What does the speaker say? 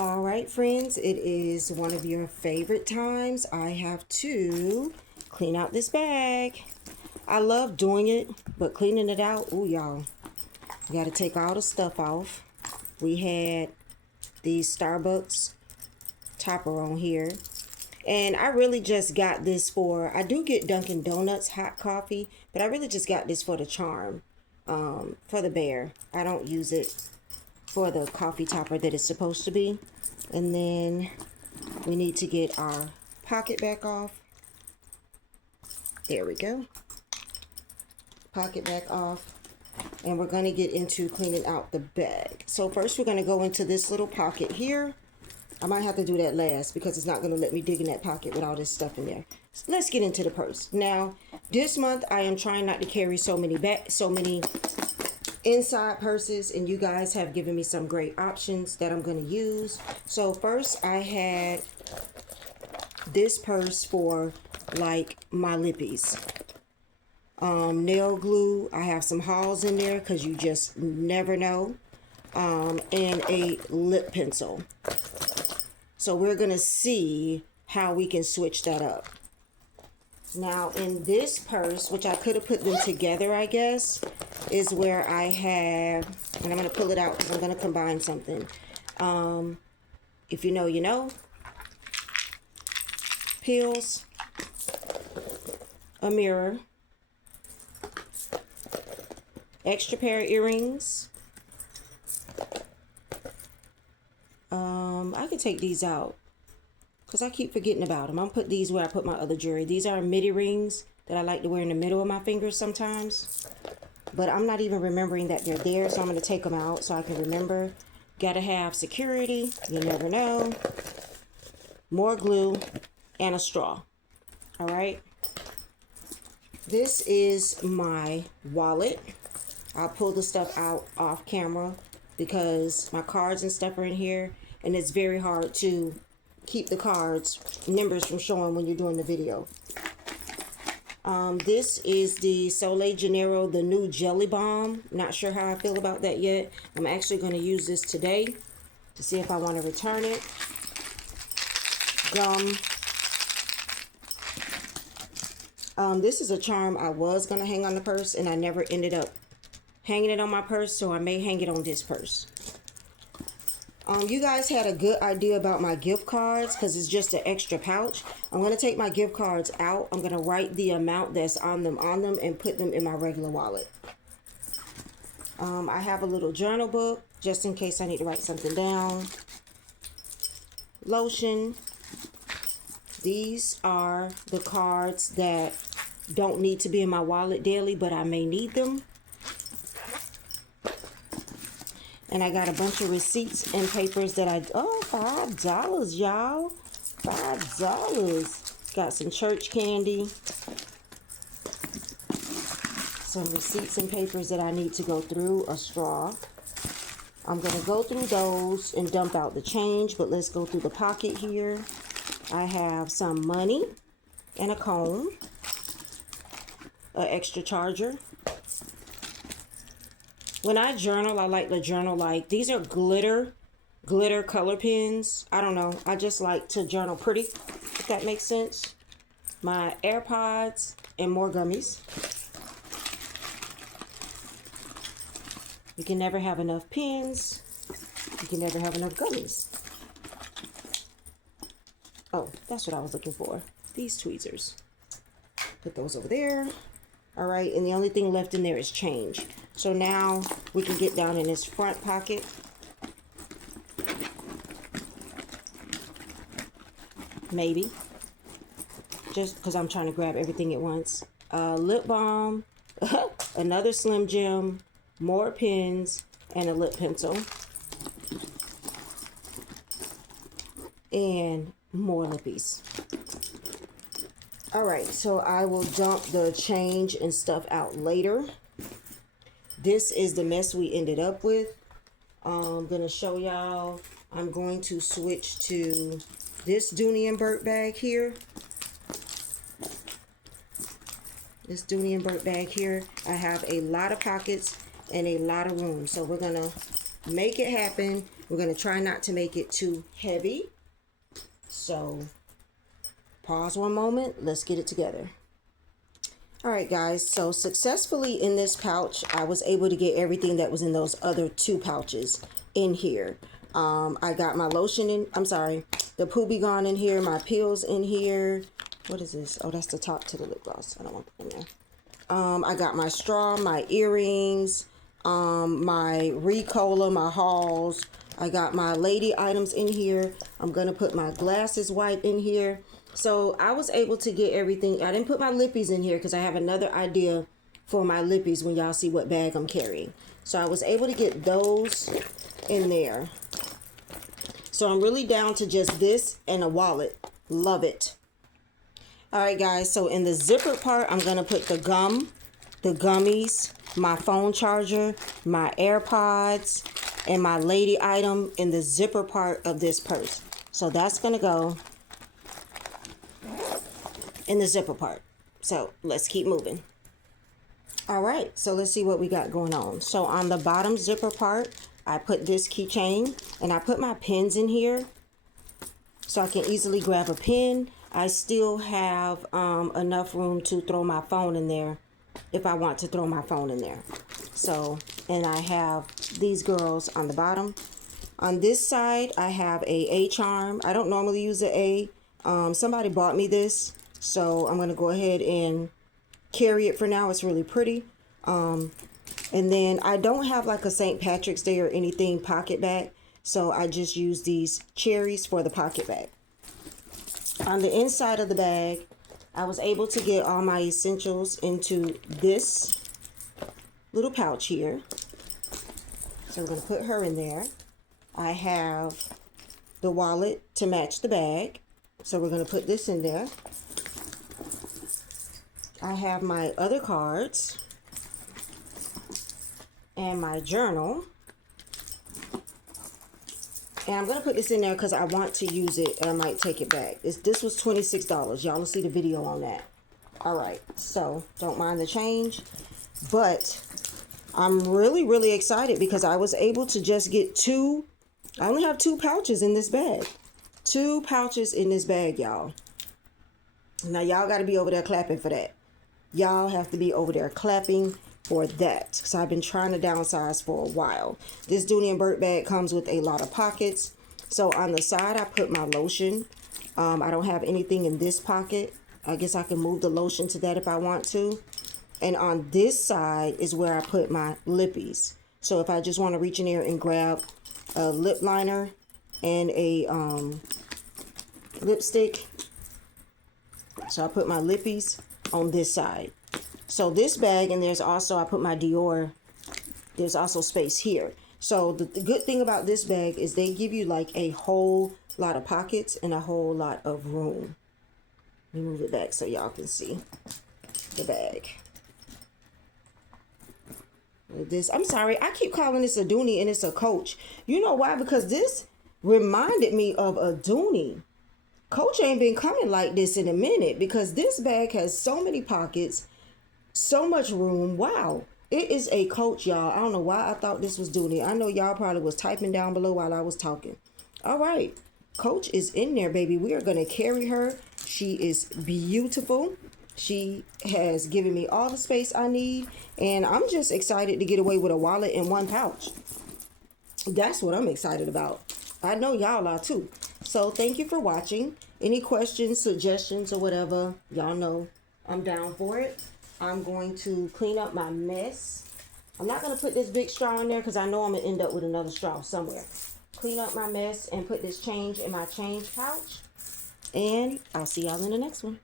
All right, friends, it is one of your favorite times. I have to clean out this bag. I love doing it, but cleaning it out, ooh, y'all, you got to take all the stuff off. We had the Starbucks topper on here, and I really just got this for, I do get Dunkin' Donuts hot coffee, but I really just got this for the charm, for the bear. I don't use it for the coffee topper that it's supposed to be. And then we need to get our pocket back off. There we go. Pocket back off. And we're going to get into cleaning out the bag. So first we're going to go into this little pocket here. I might have to do that last because it's not going to let me dig in that pocket with all this stuff in there. So let's get into the purse. Now, this month I am trying not to carry so many inside purses, and you guys have given me some great options that I'm going to use. So first I had this purse for like my lippies. Nail glue. I have some hauls in there because you just never know. And a lip pencil. So we're going to see how we can switch that up. Now in this purse, which I could have put them together, I guess, is where I have, and I'm going to pull it out because I'm going to combine something. If you know, you know. Pills. A mirror. Extra pair of earrings. I can take these out because I keep forgetting about them. I'm going to put these where I put my other jewelry. These are midi rings that I like to wear in the middle of my fingers sometimes. But I'm not even remembering that they're there, so I'm going to take them out so I can remember. Got to have security. You never know. More glue and a straw. All right. This is my wallet. I'll pull the stuff out off camera because my cards and stuff are in here, and it's very hard to keep the cards numbers from showing when you're doing the video. This is the Soleil Janeiro, the new Jelly Bomb. Not sure how I feel about that yet. I'm actually going to use this today to see if I want to return it. Gum. This is a charm I was going to hang on the purse, and I never ended up hanging it on my purse, so I may hang it on this purse. You guys had a good idea about my gift cards because it's just an extra pouch. I'm going to take my gift cards out. I'm going to write the amount that's on them and put them in my regular wallet. I have a little journal book just in case I need to write something down. Lotion. These are the cards that don't need to be in my wallet daily, but I may need them. And I got a bunch of receipts and papers that $5, y'all. $5. Got some church candy. Some receipts and papers that I need to go through. A straw. I'm going to go through those and dump out the change, but let's go through the pocket here. I have some money and a comb. An extra charger. When I journal, I like to journal like, these are glitter color pens. I don't know. I just like to journal pretty, if that makes sense. My AirPods and more gummies. You can never have enough pens. You can never have enough gummies. Oh, that's what I was looking for. These tweezers. Put those over there. All right, and the only thing left in there is change. So now we can get down in this front pocket. Maybe. Just because I'm trying to grab everything at once. Lip balm, another Slim Jim, more pens, and a lip pencil. And more lippies. All right, so I will dump the change and stuff out later. This is the mess we ended up with. I'm going to show y'all. I'm going to switch to this Dooney & Bourke bag here. This Dooney & Bourke bag here. I have a lot of pockets and a lot of room. So we're going to make it happen We're going to try not to make it too heavy. So pause one moment. Let's get it together. All right, guys. So successfully in this pouch, I was able to get everything that was in those other 2 pouches in here. I got my lotion in, the Poobie Gone in here, my pills in here. What is this? Oh, that's the top to the lip gloss. I don't want that in there. I got my straw, my earrings, my Ricola, my hauls. I got my lady items in here. I'm going to put my glasses wipe in here. So I was able to get everything. I didn't put my lippies in here because I have another idea for my lippies when y'all see what bag I'm carrying. So I was able to get those in there. So I'm really down to just this and a wallet. Love it. All right, guys, so in the zipper part, I'm going to put the gum, the gummies, my phone charger, my AirPods, and my lady item in the zipper part of this purse. So that's going to go in the zipper part. So let's keep moving. All right, so let's see what we got going on. So on the bottom zipper part, I put this keychain, and I put my pins in here so I can easily grab a pin. I still have enough room to throw my phone in there if I want to throw my phone in there. So, and I have these girls on the bottom. On this side, I have a charm. I don't normally use the A. Somebody bought me this, so I'm going to go ahead and carry it for now. It's really pretty. And then I don't have like a St. Patrick's Day or anything pocket bag, so I just use these cherries for the pocket bag. On the inside of the bag, I was able to get all my essentials into this little pouch here. So we're going to put her in there. I have the wallet to match the bag. So we're going to put this in there. I have my other cards and my journal. And I'm going to put this in there because I want to use it and I might take it back. This was $26. Y'all will see the video on that. All right. So don't mind the change. But I'm really, really excited because I was able to just get 2. I only have 2 pouches in this bag. 2 pouches in this bag, y'all. Now, y'all got to be over there clapping for that. Y'all have to be over there clapping for that, because I've been trying to downsize for a while. This Dooney & Burt bag comes with a lot of pockets. So on the side, I put my lotion. I don't have anything in this pocket. I guess I can move the lotion to that if I want to. And on this side is where I put my lippies. So if I just want to reach in there and grab a lip liner and a lipstick. So I put my lippies on this side. So this bag, and there's also, I put my Dior, there's also space here. So the good thing about this bag is they give you like a whole lot of pockets and a whole lot of room. Let me move it back so y'all can see the bag. This, I'm sorry, I keep calling this a Dooney and it's a Coach. You know why? Because this reminded me of a Dooney. Coach ain't been coming like this in a minute because this bag has so many pockets, so much room. Wow. It is a Coach, y'all. I don't know why I thought this was Dooney. I know y'all probably was typing down below while I was talking. All right. Coach is in there, baby. We are going to carry her. She is beautiful. She has given me all the space I need. And I'm just excited to get away with a wallet in one pouch. That's what I'm excited about. I know y'all are too. So thank you for watching. Any questions, suggestions, or whatever, y'all know I'm down for it. I'm going to clean up my mess. I'm not going to put this big straw in there because I know I'm going to end up with another straw somewhere. Clean up my mess and put this change in my change pouch. And I'll see y'all in the next one.